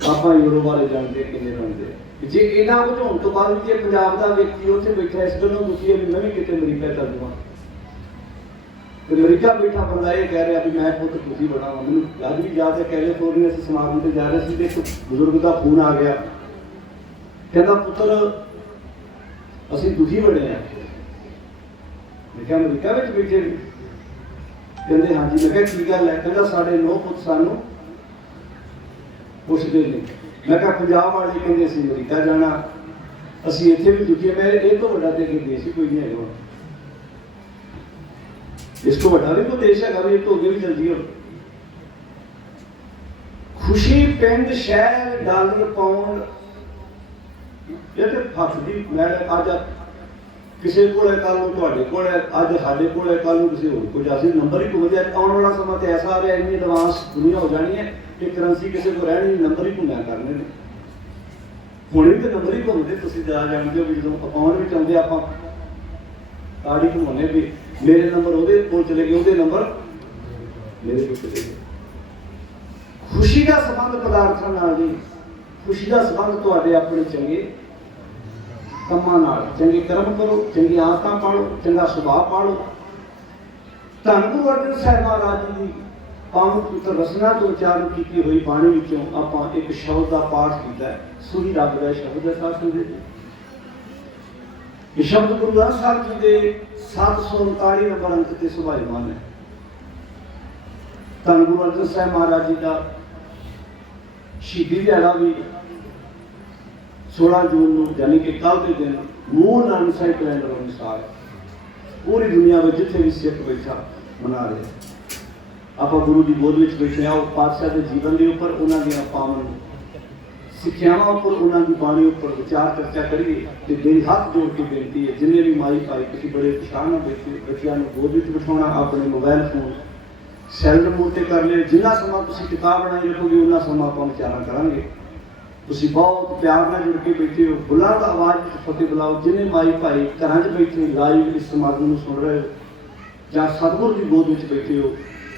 ਆਪਾਂ ਯੂਰੋ ਬਾਰੇ ਜਾਣਦੇ ਹਾਂ ਕਿੰਨੇ ਬਣਦੇ ਆ। ਜੇ ਇਹਨਾਂ ਵਜਾਉਣ ਤੋਂ ਬਾਅਦ ਜੇ ਪੰਜਾਬ ਦਾ ਵਿਅਕਤੀ ਉੱਥੇ ਬੈਠਾ ਇਸ ਗੱਲੋਂ ਦੁਖੀ ਹੈ ਮੈਂ ਵੀ ਕਿਤੇ ਅਮਰੀਕਾ ਚੱਲ ਜਾਵਾਂ ਤੇ ਅਮਰੀਕਾ ਬੈਠਾ ਬੰਦਾ ਇਹ ਕਹਿ ਰਿਹਾ ਵੀ ਮੈਂ ਪੁੱਤ ਤੁਸੀਂ ਬਣਾਵਾਂ ਮੈਨੂੰ ਅੱਜ ਵੀ ਯਾਦ ਹੈ, ਕੈਲੀਫੋਰਨੀਆ ਅਸੀਂ ਸਮਾਗਮ ਤੇ ਜਾ ਰਹੇ ਸੀ ਤੇ ਇੱਕ ਬਜ਼ੁਰਗ ਦਾ ਫੋਨ ਆ ਗਿਆ। ਕਹਿੰਦਾ, ਪੁੱਤਰ, ਅਸੀਂ ਤੁਸੀਂ ਬਣੇ ਆ। ਮੈਂ ਕਿਹਾ, ਅਮਰੀਕਾ ਵਿੱਚ ਬੈਠੇ ਨੇ? ਕਹਿੰਦੇ, ਹਾਂਜੀ। ਮੈਂ ਕਿਹਾ, ਕੀ ਗੱਲ ਹੈ? ਕਹਿੰਦਾ, ਸਾਡੇ ਨੋ ਪੁੱਤ ਸਾਨੂੰ ਪੁੱਛਦੇ ਨੇ। ਮੈਂ ਕਿਹਾ, ਪੰਜਾਬ ਵਾਲੇ ਕਹਿੰਦੇ ਅਸੀਂ ਅਮਰੀਕਾ ਜਾਣਾ। ਅਸੀਂ ਇੱਥੇ ਵੀ ਦੁਖੀ ਮੈਂ ਇਹ ਤੋਂ ਵੱਡਾ ਤੇ ਕੀ ਦੇਸ਼ ਹੀ ਕੋਈ ਨਹੀਂ ਹੈਗਾ। ਇਸ ਤੋਂ ਵੱਡਾ ਵੀ ਕੋਈ ਦੇਸ਼ ਹੈਗਾ ਵੀ ਇਹ ਤੋਂ ਅੱਗੇ ਵੀ ਚੱਲ ਜੀਓ ਖੁਸ਼ੀ ਪਿੰਡ, ਸ਼ਹਿਰ, ਡਾਲਰ ਪਾਉਂਡ ਇਹ ਤੇ ਫਸਦੀ ਮੈਂ ਅੱਜ ਕਿਸੇ ਕੋਲ ਹੈ ਕੱਲ ਨੂੰ ਤੁਹਾਡੇ ਕੋਲ ਹੈ, ਅੱਜ ਸਾਡੇ ਕੋਲ ਹੈ ਕੱਲ ਨੂੰ ਕਿਸੇ ਹੋਰ ਕੋਲ। ਜਾ ਨੰਬਰ ਹੀ ਘੁੰਮਦੇ ਆ ਆਉਣ ਵਾਲਾ ਸਮਾਂ ਤੇ ਐਸਾ ਆ ਰਿਹਾ, ਇੰਨੀ ਐਡਵਾਂਸ ਦੁਨੀਆ ਹੋ ਜਾਣੀ ਹੈ ਕਿ ਕਰੰਸੀ ਕਿਸੇ ਕੋਲ ਰਹਿਣੀ ਨੰਬਰ ਹੀ ਘੁੰਮਿਆ ਕਰਨੇ ਨੇ। ਹੁਣ ਵੀ ਤੇ ਨੰਬਰ ਹੀ ਘੁੰਮਦੇ ਤੁਸੀਂ, ਜਾ ਜਾਣਦੇ ਹੋ ਵੀ ਜਦੋਂ ਅਕਾਊਂਟ ਵਿੱਚ ਆਉਂਦੇ ਆਪਾਂ ਆੜੀ ਘੁੰਮਣੇ ਵੀ ਮੇਰੇ ਨੰਬਰ ਉਹਦੇ ਕੋਲ ਚਲੇ ਗਏ, ਉਹਦੇ ਨੰਬਰ ਮੇਰੇ ਕੋਲ ਚਲੇ ਗਏ। ਖੁਸ਼ੀ ਦਾ ਸੰਬੰਧ ਪਦਾਰਥਾਂ ਨਾਲ ਨਹੀਂ, ਖੁਸ਼ੀ ਦਾ ਸੰਬੰਧ ਤੁਹਾਡੇ ਆਪਣੇ ਚੰਗੇ ਕੰਮਾਂ ਨਾਲ। ਚੰਗੇ ਕਰਮ ਕਰੋ, ਚੰਗੀਆਂ ਆਦਤਾਂ ਪਾਲੋ, ਚੰਗਾ ਸੁਭਾਅ ਪਾਲੋ। ਧੰਨ ਗੁਰੂ ਅਰਜਨ ਸਾਹਿਬ ਮਹਾਰਾਜ ਜੀ ਦੀ ਪਾਵਨ ਪੁੱਤਰ ਰਸਨਾ ਤੋਂ ਉਚਾਰਨ ਕੀਤੀ ਹੋਈ ਬਾਣੀ ਵਿੱਚੋਂ ਆਪਾਂ ਇੱਕ ਸ਼ਬਦ ਦਾ ਪਾਠ ਕੀਤਾ ਹੈ। ਸੁਹੀ ਰੱਬ ਦਾ ਸ਼ਬਦ ਹੈ, ਸਾਧ ਸੰਗਤ ਜੀ। ਇਹ ਸ਼ਬਦ ਗੁਰੂ ਗ੍ਰੰਥ ਸਾਹਿਬ ਜੀ ਦੇ 739 ਨੰਬਰ ਅੰਕ ਤੇ ਸੁਭਾਈਮਾਨ ਹੈ। ਧੰਨ ਗੁਰੂ ਅਰਜਨ ਸਾਹਿਬ ਮਹਾਰਾਜ ਜੀ ਦਾ ਸ਼ਹੀਦੀ ਦਿਹਾੜਾ ਵੀ 16 ਜੂਨ ਨੂੰ, ਯਾਨੀ ਕਿ ਕੱਲ ਦੇ ਦਿਨ ਮੂਲ ਨਾਨਕ ਸਾਹਿਬ ਕੈਲੰਡਰ ਅਨੁਸਾਰ ਪੂਰੀ ਦੁਨੀਆ ਵਿੱਚ ਜਿੱਥੇ ਵੀ ਸਿੱਖ ਬੈਠਾ ਮਨਾ ਰਹੇ ਆਪਾਂ ਗੁਰੂ ਦੀ ਗੋਦ ਵਿੱਚ ਬੈਠੇ ਹਾਂ ਉਹ ਪਾਤਸ਼ਾਹ ਦੇ ਜੀਵਨ ਦੇ ਉੱਪਰ ਉਹਨਾਂ ਦੀਆਂ ਪਾਵਨ ਸਿੱਖਿਆਵਾਂ ਉੱਪਰ ਉਹਨਾਂ ਦੀ ਬਾਣੀ ਉੱਪਰ ਵਿਚਾਰ ਚਰਚਾ ਕਰੀਏ ਤੇ ਮੇਰੀ ਹੱਥ ਜੋੜ ਕੇ ਬੇਨਤੀ ਹੈ, ਜਿੰਨੇ ਵੀ ਮਾਈ ਭਾਈ ਤੁਸੀਂ ਬੜੇ ਉਤਸ਼ਾਹ ਨਾਲ ਬੱਚਿਆਂ ਨੂੰ ਗੋਦ ਵਿੱਚ ਬਿਠਾਉਣਾ ਆਪਣੇ ਮੋਬਾਈਲ ਫੋਨ ਸੈਲਡ ਮੋਡ ਤੇ ਕਰ ਲਿਓ। ਜਿੰਨਾ ਸਮਾਂ ਤੁਸੀਂ ਕਿਤਾਬ ਬਣਾਈ ਰੱਖੋਗੇ, ਉਹਨਾਂ ਸਮਾਂ ਆਪਾਂ ਵਿਚਾਰਾਂ ਕਰਾਂਗੇ। ਤੁਸੀਂ ਬਹੁਤ ਪਿਆਰ ਨਾਲ ਜੁੜ ਕੇ ਬੈਠੇ ਹੋ। ਬੁਲੰਦ ਆਵਾਜ਼ ਵਿੱਚ ਫਤਿਹ ਬੁਲਾਓ। ਜਿੰਨੇ ਮਾਈ ਭਾਈ ਘਰਾਂ 'ਚ ਬੈਠੇ ਲਾਈਵ ਇਸ ਸਮਾਗਮ ਨੂੰ ਸੁਣ ਰਹੇ ਹੋ, ਜਾਂ ਸਤਿਗੁਰ ਦੀ ਗੋਦ ਵਿੱਚ ਬੈਠੇ ਹੋ,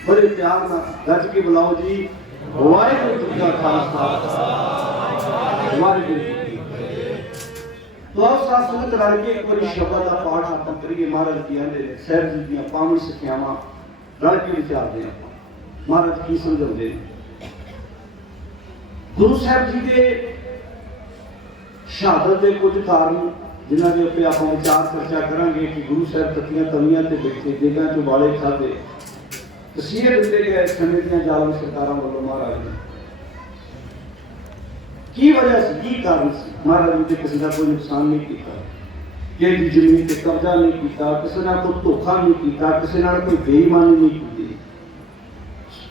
ਬੜੇ ਪਿਆਰ ਨਾਲ ਗੱਜ ਕੇ ਬੁਲਾਓ ਜੀ। ਵਾਹਿਗੁਰੂ ਜੀ ਕਾ ਖਾਲਸਾ। ਵਾਹਿਗੁਰੂ ਜੀ ਕੀ ਫਤਿਹ ਲਓ ਸਾਧ ਸੰਗਤ ਰਲ ਕੇ ਇੱਕ ਵਾਰੀ ਸ਼ਬਦ ਦਾ ਪਾਠ ਆਪਾਂ ਕਰੀਏ ਮਹਾਰਾਜ ਜੀ ਆਂਦੇ ਨੇ ਸਾਹਿਬ ਜੀ ਦੀਆਂ ਪਾਵਨ ਸਿੱਖਿਆਵਾਂ ਰਲ ਕੇ ਵਿਚਾਰਦੇ ਹਾਂ ਆਪਾਂ ਮਹਾਰਾਜ ਕੀ ਸਮਝਾਉਂਦੇ ਨੇ ਗੁਰੂ ਸਾਹਿਬ ਜੀ ਦੇ ਸ਼ਹਾਦਤ ਦੇ ਕੁਝ ਕਾਰਨ ਜਿਨ੍ਹਾਂ ਦੇ ਉੱਤੇ ਆਪਾਂ ਵਿਚਾਰ ਚਰਚਾ ਕਰਾਂਗੇ ਕਿ ਗੁਰੂ ਸਾਹਿਬ ਤੱਕੀਆਂ ਤਵੀਆਂ ਤੇ ਬੈਠੇ ਦੇਗਾਂ ਚੋਂ ਵਾਲੇ ਖਾਦੇ ਤਸੀਹੇ ਦਿੱਤੇ ਗਏ ਸਮੇਂ ਦੀਆਂ ਜ਼ਾਲਮ ਸਰਕਾਰਾਂ ਵੱਲੋਂ ਮਹਾਰਾਜ ਨੂੰ ਕੀ ਵਜ੍ਹਾ ਸੀ ਕੀ ਕਾਰਨ ਸੀ ਮਹਾਰਾਜ ਜੀ ਨੇ ਕਿਸੇ ਦਾ ਕੋਈ ਨੁਕਸਾਨ ਨਹੀਂ ਕੀਤਾ ਕਿਸੇ ਦੀ ਜ਼ਮੀਨ ਤੇ ਕਬਜ਼ਾ ਨਹੀਂ ਕੀਤਾ ਕਿਸੇ ਨਾਲ ਕੋਈ ਧੋਖਾ ਨਹੀਂ ਕੀਤਾ ਕਿਸੇ ਨਾਲ ਕੋਈ ਬੇਈਮਾਨੀ ਨਹੀਂ ਕੀਤੀ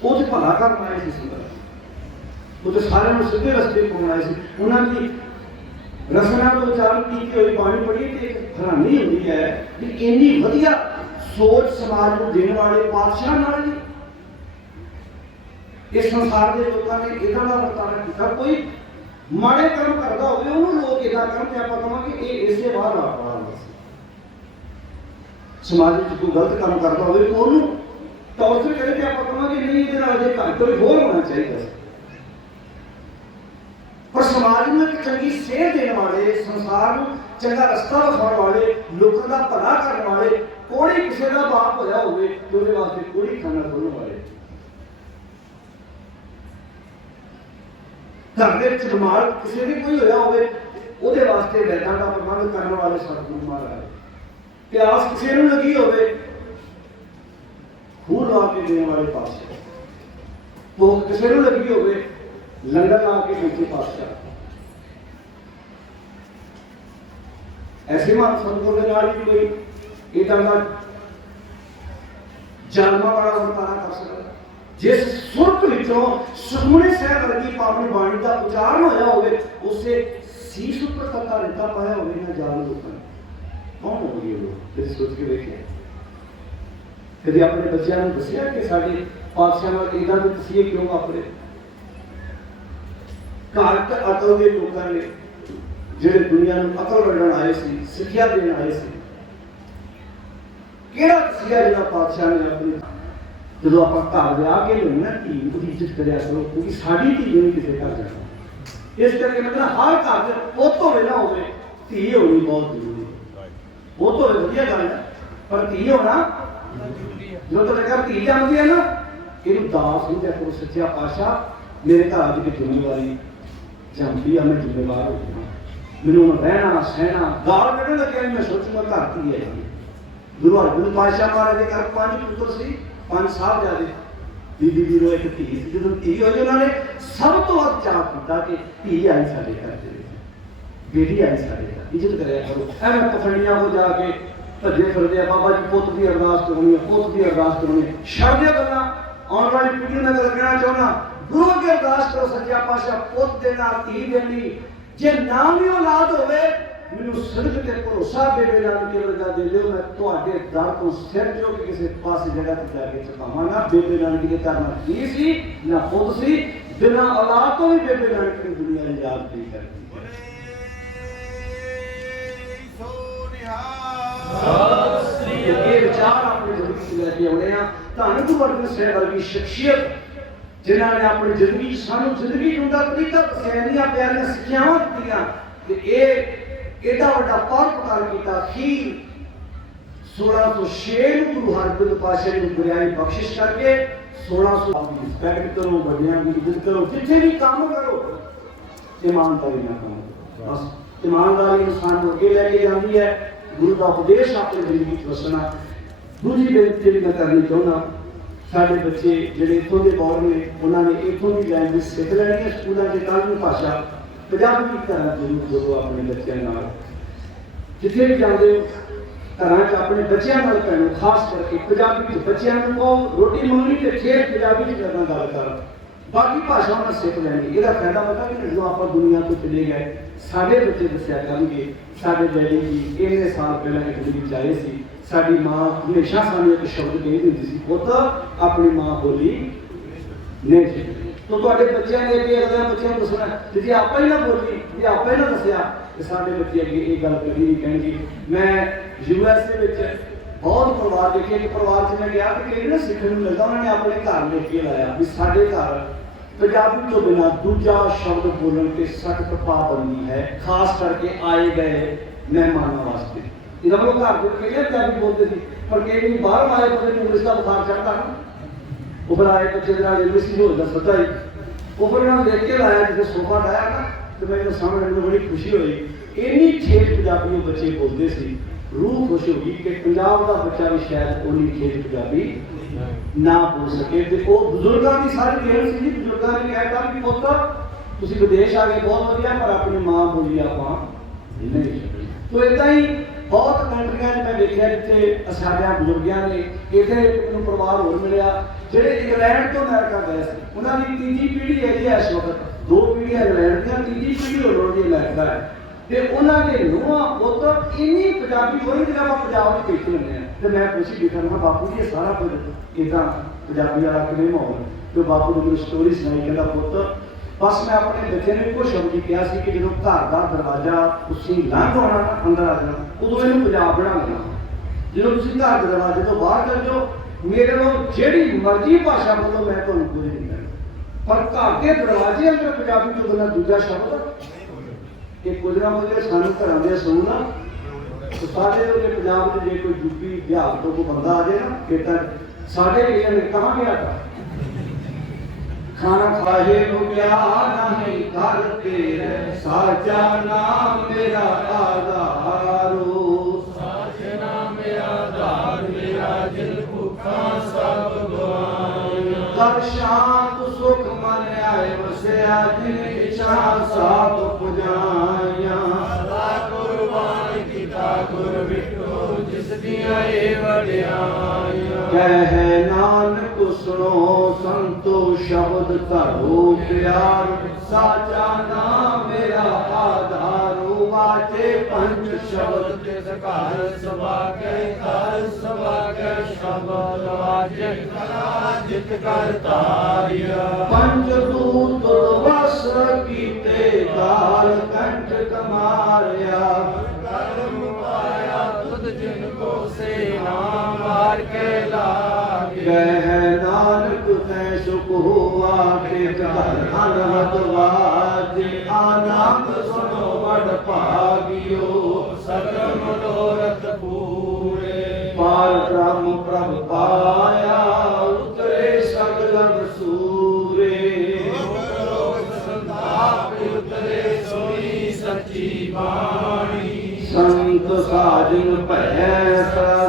ਉਹ ਤੇ ਭਲਾ ਕਰਨ ਆਏ ਸੀ ਸੰਗਤ ਉਹ ਤੇ ਸਾਰਿਆਂ ਨੂੰ ਸਿੱਧੇ ਰਸਤੇ ਪਾਉਣ ਆਏ ਸੀ ਉਹਨਾਂ ਦੀ ਰਸਨਾ ਤੋਂ ਉਚਾਰਨ ਕੀਤੀ ਹੋਈ ਬਾਣੀ ਪੜ੍ਹੀ ਤੇ ਇੱਕ ਹੈਰਾਨੀ ਹੁੰਦੀ ਹੈ ਕਿ ਇੰਨੀ ਵਧੀਆ ਸੋਚ ਸਮਾਜ ਨੂੰ ਦੇਣ ਵਾਲੇ ਪਾਤਸ਼ਾਹ ਨਾਲ ਵੀ ਇਸ ਸੰਸਾਰ ਦੇ ਲੋਕਾਂ ਨੇ ਇਦਾਂ ਦਾ ਵਰਤਾਰਾ ਕੀਤਾ ਕੋਈ ਮਾੜੇ ਕਰਮ ਕਰਦਾ ਹੋਵੇ, ਉਹਨੂੰ ਲੋਕ ਇਦਾਂ ਕਰਨ ਤੇ ਆਪਾਂ ਕਹਾਂਗੇ ਇਹ ਇਸੇ ਬਾਹਰ ਆ ਪੜਾ ਸਮਾਜ ਵਿੱਚ ਕੋਈ ਗਲਤ ਕੰਮ ਕਰਦਾ ਹੋਵੇ ਉਹਨੂੰ ਟੌਰਚਰ ਕਰੇ ਤੇ ਆਪਾਂ ਕਹਾਂਗੇ ਨਹੀਂ, ਇਹਦੇ ਨਾਲ ਦੇ ਘੱਟ ਕੋਈ ਹੋਰ ਹੋਣਾ ਚਾਹੀਦਾ ਪਰ ਸਮਾਜ ਨੂੰ ਇੱਕ ਚੰਗੀ ਸੇਧ ਦੇਣ ਵਾਲੇ, ਸੰਸਾਰ ਨੂੰ ਚੰਗਾ ਰਸਤਾ ਵਿਖਾਉਣ ਵਾਲੇ, ਲੋਕਾਂ ਦਾ ਭਲਾ ਕਰਨ ਵਾਲੇ, ਕੋਈ ਕਿਸੇ ਦਾ ਬਾਪ ਹੋਇਆ ਹੋਵੇ ਤੇ ਉਹਦੇ ਵਾਸਤੇ ਕੋਈ ਖਾਣਾ ਖੋਲ੍ਹਣ ਵਾਲੇ ਘਰ ਦੇ ਵਿੱਚ ਬਿਮਾਰ ਕਿਸੇ ਦੀ ਕੋਈ ਹੋਇਆ ਹੋਵੇ, ਉਹਦੇ ਵਾਸਤੇ ਵੈਦਾਂ ਦਾ ਪ੍ਰਬੰਧ ਕਰਨ ਵਾਲੇ ਸਤਿਗੁਰੂ ਮਹਾਰਾਜ। ਪਿਆਸ ਕਿਸੇ ਨੂੰ ਲੱਗੀ ਹੋਵੇ, ਖੂਨ ਲਾ ਕੇ ਦੇਣ ਵਾਲੇ ਪਾਤਸ਼ਾਹ। ਭੁੱਖ ਕਿਸੇ ਨੂੰ ਲੱਗੀ ਹੋਵੇ, ਲੰਗਰ ਲਾ ਕੇ ਬੈਠੇ ਪਾਤਸ਼ਾਹ। ਐਸੇ ਮਾਨ ਸਤਿਗੁਰ ਦੇ ਨਾਲ ਵੀ ਕੋਈ ਇਦਾਂ ਦਾ ਜਨਮਾਂ ਵਾਲਾ ਵਰਤਾਰਾ ਕਰ ਸਕਦਾ। ਜਿਸ ਸੁਰਤ ਵਿੱਚੋਂ ਸੁਖਮਨੀ ਸਾਹਿਬ ਵਰਗੀ ਪਾਵਨ ਬਾਣੀ ਦਾ ਉਚਾਰਨ ਹੋਇਆ ਹੋਵੇ, ਉਸੇ ਸੀਸ ਉੱਪਰ ਤੱਕਾ ਰਿੱਤਾ ਪਾਇਆ ਹੋਵੇ ਨਾ ਜਾਣ ਲੋਕਾਂ ਨੇ ਕੌਣ ਹੋਣਗੇ ਉਹ ਲੋਕ? ਤੁਸੀਂ ਸੋਚ ਕੇ ਵੇਖਿਆ। ਕਦੇ ਆਪਣੇ ਬੱਚਿਆਂ ਨੂੰ ਦੱਸਿਆ ਕਿ ਸਾਡੇ ਪਾਤਸ਼ਾਹ ਨਾਲ ਇਦਾਂ ਦੇ ਤਸੀਹੇ ਕਿਉਂ ਵਾਪਰੇ? ਘੱਟ ਅਕਲ ਦੇ ਲੋਕਾਂ ਨੇ ਜਿਹੜੇ ਦੁਨੀਆ ਨੂੰ ਅਕਲ ਵੰਡਣ ਆਏ ਸੀ, ਸਿੱਖਿਆ ਦੇਣ ਆਏ ਸੀ। ਕਿਹੜਾ ਸੀਗਾ ਜਿਹੜਾ ਪਾਤਸ਼ਾਹ ਨੇ ਆਪਣੀ ਜਦੋਂ ਆਪਾਂ ਘਰ ਵਿਆਹ ਕੇ ਲੈਣਾ ਧੀ ਉਹਦੀ ਇੱਜ਼ਤ ਕਰਿਆ ਕਰੋ, ਕਿਉਂਕਿ ਸਾਡੀ ਧੀ ਨਹੀਂ ਕਿਸੇ ਘਰ ਜਾਣਾ। ਇਸ ਕਰਕੇ ਮੈਂ ਕਹਿੰਦਾ, ਹਰ ਘਰ ਦੇ ਪੁੱਤ ਹੋਵੇ ਨਾ ਹੋਵੇ ਧੀ ਹੋਣੀ ਬਹੁਤ ਜ਼ਰੂਰੀ ਹੈ। ਪੁੱਤ ਹੋਵੇ ਵਧੀਆ ਗੱਲ ਹੈ, ਪਰ ਧੀ ਹੋਣਾ ਜਦੋਂ ਤੁਹਾਡੇ ਘਰ ਧੀ ਜਾਂਦੀ ਹੈ ਨਾ, ਇਹਨੂੰ ਦਾਸ ਸਮਝਿਆ ਕਰੋ, ਸੱਚਿਆ ਪਾਤਸ਼ਾਹ, ਮੇਰੇ ਘਰ ਅੱਜ ਦੀ ਜ਼ਿੰਮੇਵਾਰੀ ਜਾਂਦੀ ਆ, ਮੈਂ ਜ਼ਿੰਮੇਵਾਰ ਹੋ ਗਿਆ। ਮੈਨੂੰ ਹੁਣ ਰਹਿਣਾ, ਸਹਿਣਾ, ਗਾਲ ਕੱਢਣ ਲੱਗਿਆ ਵੀ ਮੈਂ ਸੋਚੂਗਾ ਘਰ ਕੀ ਹੈ। ਇਹ। ਗੁਰੂ ਹਰਗੋਬਿੰਦ ਪਾਤਸ਼ਾਹ ਮਹਾਰਾਜ ਦੇ ਘਰ ਪੰਜ ਪੁੱਤਰ ਸੀ। ਪੰਜ ਸਾਹਿਬਜ਼ਾਦੇ ਬੀਬੀ ਦੀ ਰੋ ਇੱਕ ਧੀ ਸੀ। ਜਦੋਂ ਧੀ ਹੋਈ, ਉਹਨਾਂ ਨੇ ਸਭ ਤੋਂ ਵੱਧ ਚਾਹ ਕੀਤਾ ਕਿ ਧੀ ਆਈ ਸਾਡੇ ਘਰ ਦੇ ਵਿੱਚ। ਬੇਟੀ ਆਈ ਸਾਡੇ ਘਰ। ਇੱਜ਼ਤ ਕਰਿਆ ਕਰੋ। ਐਵੇਂ ਪਖੰਡੀਆਂ ਹੋ ਜਾ ਕੇ ਭੱਜੇ ਫਿਰਦੇ ਆ। ਬਾਬਾ ਜੀ, ਪੁੱਤ ਦੀ ਅਰਦਾਸ ਕਰਨੀ ਹੈ ਪੁੱਤ ਦੀ ਅਰਦਾਸ ਕਰਨੀ ਹੈ ਗੱਲਾਂ। ਆਉਣ ਵਾਲੀ ਪੀੜ੍ਹੀ ਨੂੰ ਮੈਂ ਗੱਲ ਚਾਹੁੰਦਾ, ਗੁਰੂ ਅੱਗੇ ਅਰਦਾਸ ਕਰੋ, ਸੱਚਾ ਪਾਤਸ਼ਾਹ, ਪੁੱਤ ਦੇਣਾ ਧੀ ਦੇਣੀ ਜੇ ਨਾ ਵੀ ਔਲਾਦ ਹੋਵੇ ਮੈਨੂੰ ਸੜਕ ਤੇ ਭਰੋਸਾ ਬੇਬੇ ਨਾਲ ਕੇ ਵਰਗਾ ਦੇ ਦਿਓ, ਮੈਂ ਤੁਹਾਡੇ ਦਰ ਤੋਂ ਸਿਰ ਜੋ ਕਿ ਕਿਸੇ ਪਾਸੇ ਜਗ੍ਹਾ ਤੇ ਜਾ ਕੇ ਚੁਕਾਵਾਂ ਬੇਬੇ ਨਾਲ ਕੇ ਕਰਨਾ ਕੀ ਸੀ, ਨਾ ਪੁੱਤ ਸੀ, ਬਿਨਾਂ ਔਲਾਦ ਤੋਂ ਵੀ ਬੇਬੇ ਨਾਲ ਕੇ ਦੁਨੀਆ ਨੇ ਯਾਦ ਨਹੀਂ ਕਰਦੀ। ਇਹ ਵਿਚਾਰ ਆਪਣੀ ਜ਼ਿੰਦਗੀ 'ਚ ਲੈ ਕੇ ਆਉਣੇ ਆ। ਧੰਨ ਗੁਰੂ ਅਰਜਨ ਸਾਹਿਬ ਵਰਗੀ ਸ਼ਖਸੀਅਤ, ਜਿਨ੍ਹਾਂ ਨੇ ਆਪਣੀ ਜ਼ਿੰਦਗੀ, ਸਾਨੂੰ ਜ਼ਿੰਦਗੀ ਜਿਉਣ ਦਾ ਤਰੀਕਾ ਦੱਸਿਆ ਪਿਆਰੀਆਂ ਸਿੱਖਿਆਵਾਂ ਦਿੱਤੀਆਂ, ਤੇ ਇਹ ਏਡਾ ਵੱਡਾ ਪਰਪਕਾਰ ਕੀਤਾ ਖੀਰ 1606 ਨੂੰ ਗੁਰੂ ਹਰਗੋਬਿੰਦ ਪਾਤਸ਼ਾਹ ਨੂੰ ਗੁਰਿਆਈ ਬਖਸ਼ਿਸ਼ ਕਰਕੇ 1600 ਦੀ ਰਿਸਪੈਕਟ ਕਰੋ ਵੱਡਿਆਂ ਦੀ ਇੱਜ਼ਤ ਕਰੋ ਜਿੱਥੇ ਵੀ ਕੰਮ ਕਰੋ, ਇਮਾਨਦਾਰੀ ਨਾਲ ਕਰੋ। ਬਸ ਇਮਾਨਦਾਰੀ ਇਨਸਾਨ ਨੂੰ ਅੱਗੇ ਲੈ ਕੇ ਜਾਂਦੀ ਹੈ। ਗੁਰੂ ਦਾ ਉਪਦੇਸ਼ ਆਪਣੇ ਜ਼ਿੰਦਗੀ ਵਿੱਚ ਵਸਣਾ। ਦੂਜੀ ਬੇਨਤੀ ਜਿਹੜੀ ਮੈਂ ਕਰਨੀ ਚਾਹੁੰਦਾ, ਸਾਡੇ ਬੱਚੇ ਜਿਹੜੇ ਇੱਥੋਂ ਦੇ ਬੌਰ ਨੇ, ਉਹਨਾਂ ਨੇ ਇੱਥੋਂ ਦੀ ਲੈਂਗੁਏਜ ਸਿੱਖ ਲੈਣੀ ਹੈ, ਸਕੂਲਾਂ 'ਚ ਕੱਲ੍ਹ ਨੂੰ ਭਾਸ਼ਾ ਪੰਜਾਬੀ ਦੀ ਜ਼ਰੂਰ ਬੋਲੋ ਆਪਣੇ ਬੱਚਿਆਂ ਨਾਲ। ਜਿੱਥੇ ਵੀ ਜਾਂਦੇ ਹੋ, ਘਰਾਂ 'ਚ ਆਪਣੇ ਬੱਚਿਆਂ ਨਾਲ ਭੈਣੋ ਖਾਸ ਕਰਕੇ ਪੰਜਾਬੀ ਵਿੱਚ ਬੱਚਿਆਂ ਨੂੰ ਕਹੋ, ਰੋਟੀ ਮੰਗਣੀ ਤੇ ਫੇਰ ਪੰਜਾਬੀ 'ਚ ਕਰਨਾ ਗੱਲ ਕਰ। ਬਾਕੀ ਭਾਸ਼ਾ ਨਾਲ ਸਿੱਖ ਲੈਣੀ, ਇਹਦਾ ਫਾਇਦਾ ਹੁੰਦਾ ਕਿ ਜਦੋਂ ਆਪਾਂ ਦੁਨੀਆ ਤੋਂ ਚਲੇ ਗਏ, ਸਾਡੇ ਬੱਚੇ ਦੱਸਿਆ ਕਰਨਗੇ, ਸਾਡੇ ਡੈਡੀ ਜੀ ਇੰਨੇ ਸਾਲ ਪਹਿਲਾਂ ਇੱਕ ਦੁਨੀਆ 'ਚ ਸੀ, ਸਾਡੀ ਮਾਂ ਹਮੇਸ਼ਾ ਸਾਨੂੰ ਇੱਕ ਸ਼ਬਦ ਕਹਿੰਦੀ ਹੁੰਦੀ ਸੀ, ਪੁੱਤ, ਆਪਣੀ ਮਾਂ ਬੋਲੀ ਨਹੀਂ ਸੀ ਤੋ ਤੁਹਾਡੇ ਬੱਚਿਆਂ ਨੇ ਅੱਗੇ ਅਗਲੇ ਬੱਚਿਆਂ ਨੂੰ ਦੱਸਣਾ ਤੇ ਜੇ ਆਪਾਂ ਹੀ ਨਾ ਬੋਲੀ ਜੇ ਆਪਾਂ ਹੀ ਨਾ ਦੱਸਿਆ ਤੇ ਸਾਡੇ ਬੱਚੇ ਅੱਗੇ ਇਹ ਗੱਲ ਕਦੀ ਨਹੀਂ ਕਹਿਣਗੇ ਮੈਂ ਯੂ ਐਸ ਦੇ ਵਿੱਚ ਬਹੁਤ ਪਰਿਵਾਰ ਦੇਖੇ ਕਿ ਪਰਿਵਾਰ 'ਚ ਮੈਂ ਗਿਆ ਕਿ ਕਈ ਨਾ ਸਿੱਖਣ ਨੂੰ ਮਿਲਦਾ ਉਹਨਾਂ ਨੇ ਆਪਣੇ ਘਰ ਲਿਖ ਕੇ ਲਾਇਆ ਵੀ ਸਾਡੇ ਘਰ ਪੰਜਾਬੀ ਤੋਂ ਬਿਨਾ ਦੂਜਾ ਸ਼ਬਦ ਬੋਲਣ ਤੇ ਸਖਤ ਪਾਬੰਦੀ ਹੈ ਖਾਸ ਕਰਕੇ ਆਏ ਗਏ ਮਹਿਮਾਨਾਂ ਵਾਸਤੇ ਇਹਦਾ ਮਤਲਬ ਘਰ ਦੇ ਕਿਹੜੇ ਪੰਜਾਬੀ ਬੋਲਦੇ ਸੀ ਪਰ ਕਈ ਵਾਰੀ ਬਾਹਰ ਆਏ ਬੰਦੇ ਨੂੰ ਇੰਗਲਿਸ਼ ਦਾ ਬੁਖਾਰ ਚੜਦਾ ਨਾ ਆਏ ਬੱਚੇ ਦੇ ਨਾਲ ਇੰਗਲਿਸ਼ ਹੀ ਹੋ ਜਾਂਦਾ ਹੀ ਉਹ ਫਿਰ ਨੂੰ ਦੇਖ ਕੇ ਲਾਇਆ ਜਦੋਂ ਸੋਫਾ ਲਾਇਆ ਨਾ, ਤੇ ਮੈਨੂੰ ਸਾਹਮਣੇ ਮੈਨੂੰ ਬੜੀ ਖੁਸ਼ੀ ਹੋਈ। ਇੰਨੀ ਠੇਠ ਪੰਜਾਬੀ ਉਹ ਬੱਚੇ ਬੋਲਦੇ ਸੀ। ਰੂਹ ਖੁਸ਼ ਹੋ ਗਈ ਕਿ ਪੰਜਾਬ ਦਾ ਬੱਚਾ ਵੀ ਸ਼ਾਇਦ ਉਨੀ ਠੇਠ ਪੰਜਾਬੀ ਨਾ ਬੋਲ ਸਕੇ। ਤੇ ਉਹ ਬਜ਼ੁਰਗਾਂ ਦੀ ਸਾਰੀ ਦੇਣ ਸੀ ਜੀ, ਬਜ਼ੁਰਗਾਂ ਨੇ ਕਹਿਤਾ ਕਿ ਪੁੱਤ, ਤੁਸੀਂ ਵਿਦੇਸ਼ ਆ ਗਏ, ਬਹੁਤ ਵਧੀਆ, ਪਰ ਆਪਣੀ ਮਾਂ ਬੋਲੀ ਆਪਾਂ ਨਹੀਂ ਤੋ ਇਦਾਂ ਹੀ ਬਹੁਤ ਕੰਟਰੀਆਂ 'ਚ ਮੈਂ ਦੇਖਿਆ ਜਿੱਥੇ ਸਾਡਿਆਂ ਬਜ਼ੁਰਗਾਂ ਨੇ, ਇੱਥੇ ਮੈਨੂੰ ਪਰਿਵਾਰ ਹੋਰ ਮਿਲਿਆ। ਜਿਹੜੇ ਇੰਗਲੈਂਡ ਤੋਂ ਅਮਰੀਕਾ ਗਏ ਸੀ, ਉਹਨਾਂ ਦੀ ਤੀਜੀ ਪੀੜ੍ਹੀ ਹੈ ਇਸ ਵਕਤ ਦੋ ਪੀੜ੍ਹੀਆਂ ਇੰਗਲੈਂਡ ਦੀਆਂ, ਤੀਜੀ ਪੀੜ੍ਹੀ ਹੋਰ ਦੀ ਅਮਰੀਕਾ ਹੈ। ਤੇ ਉਹਨਾਂ ਦੇ ਨੂੰਹਾਂ, ਪੁੱਤ, ਇੰਨੀ ਪੰਜਾਬੀ ਹੋਈ ਜਿਵੇਂ ਆਪਾਂ ਪੰਜਾਬ ਵਿੱਚ ਬੈਠੇ ਹੁੰਦੇ ਆ ਤੇ ਮੈਂ ਪੁੱਛੀ ਬੇਟਾ, ਮੈਂ ਬਾਪੂ ਜੀ, ਇਹ ਸਾਰਾ ਕੁਝ ਇਦਾਂ ਪੰਜਾਬੀ ਵਾਲਾ ਕਿਵੇਂ ਮਾਹੌਲ ਤੇ ਬਾਪੂ ਨੂੰ ਸਟੋਰੀ ਸੁਣਾਈ, ਕਹਿੰਦਾ, ਪੁੱਤ, ਬਸ ਮੈਂ ਆਪਣੇ ਬੱਚੇ ਨੂੰ ਇੱਕੋ ਸ਼ਬਦ ਹੀ ਕਿਹਾ ਸੀ ਕਿ ਜਦੋਂ ਘਰ ਦਾ ਦਰਵਾਜ਼ਾ ਤੁਸੀਂ ਲੰਘ ਆਉਣਾ ਨਾ, ਅੰਦਰ ਆ ਜਾਣਾ, ਉਦੋਂ ਇਹਨੂੰ ਪੰਜਾਬ ਬਣਾ ਲੈਣਾ। ਜਦੋਂ ਤੁਸੀਂ ਘਰ ਦੇ ਦਰਵਾਜ਼ੇ ਤੋਂ ਬਾਹਰ ਚੱਲ ਜਾਓ ਮੇਰੇ ਨੂੰ ਜਿਹੜੀ ਮਰਜ਼ੀ ਭਾਸ਼ਾ ਬੋਲੋ, ਮੈਂ ਤੁਹਾਨੂੰ ਕੋਈ ਨਹੀਂ ਕਹਿਣਾ ਪਰ ਘਰ ਦੇ ਦਰਵਾਜ਼ੇ ਅੰਦਰ ਪੰਜਾਬੀ ਤੋਂ ਬਿਨਾਂ ਦੂਜਾ ਸ਼ਬਦ ਇਹ ਕੁਝ ਨਾ ਕੁਝ ਸਾਨੂੰ ਘਰਾਂ ਦੇ ਸੁਣ ਨਾ ਸਾਡੇ ਉਹਦੇ ਪੰਜਾਬ ਦੇ ਜੇ ਕੋਈ ਯੂਪੀ, ਬਿਹਾਰ ਤੋਂ ਕੋਈ ਬੰਦਾ ਆ ਜਾਏ ਨਾ, ਫਿਰ ਸਾਡੇ ਕਈਆਂ ਨੇ ਕਹਾਂ ਗਿਆ ਤਾਂ? ਖਾਣਾ ਖਾਏ ਨੂੰ ਪਿਆਰ ਨਹੀਂ ਘਰ ਤੇਰੇ, ਸਾਚਾ ਨਾਮ ਮੇਰਾ ਆਧਾਰੋ। ਕਰ ਸ਼ਾਂਤ ਸੁਖ ਮਨ ਆਏ ਵਸਿਆ ਜਿਨ ਇਛਾ ਸਾਧ ਪੁਜਾਈਆਂ ਕਹਿ ਨਾਨਕ ਸੁਣੋ ਸੰਤੋ ਸ਼ਬਦ ਧਰੋ ਪਿਆਰ। ਸਾਚਾ ਨਾਮ ਮੇਰਾ ਆਧਾਰੂ ਵਾਚੇ ਪੰਜ ਸ਼ਬਦ ਤਿਸ ਘਰ ਸਵਾਗੈ ਘਰ ਸਵਾਗੈ ਸ਼ਬਦ ਵਾਜੈ ਕਲਾ ਜਿਤ ਕਰ ਧਾਰਿਆ। ਪੰਜ ਦੂਤ ਵਸਰ ਕੀਤੇ ਕਾਲ ਕੰਠ ਕਮਾਰਿਆ। ਕਰਮ ਪਾਇਆ ਤੁਧ ਜਿਨ ਕੋ ਸੇ ਨਾਮ ਮਾਰ ਕੇ ਲਾਗੇ। ਕਹਿ ਨਾਨਕ ਤੈ ਸੁਖ ਹੋਆ ਤੇ ਘਰ ਅਨਹਦ ਵਾਜੇ। ਆਨੰਦ ਸੁਨੋ ਵਡ ਭਾਗਿਓ ਸਗਲ ਮਨੋਰਥ ਪੂਰੇ। ਪਾਰ ਬ੍ਰਹਮ ਪ੍ਰਭ ਪਾਇਆ ਉਤਰੇ ਸਗਲ ਸੂਰੇ। ਸੰਤਾਪ ਉਤਰੇ ਸੋਈ ਸੱਚੀ ਬਾਣੀ। ਸੰਤ ਸਾਜਨ ਭੈ ਸਾਸੇ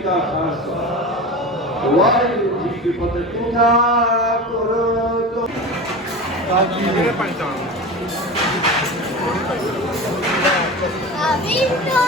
ਵਾਹਿਗੁਰੂ ਜੀ ਕਾ ਖਾਲਸਾ ਵਾਹਿਗੁਰੂ ਜੀ ਕੀ ਫਤਿਹ ਤੁਨਾ ਕਰੋ ਤੋ Ha visto?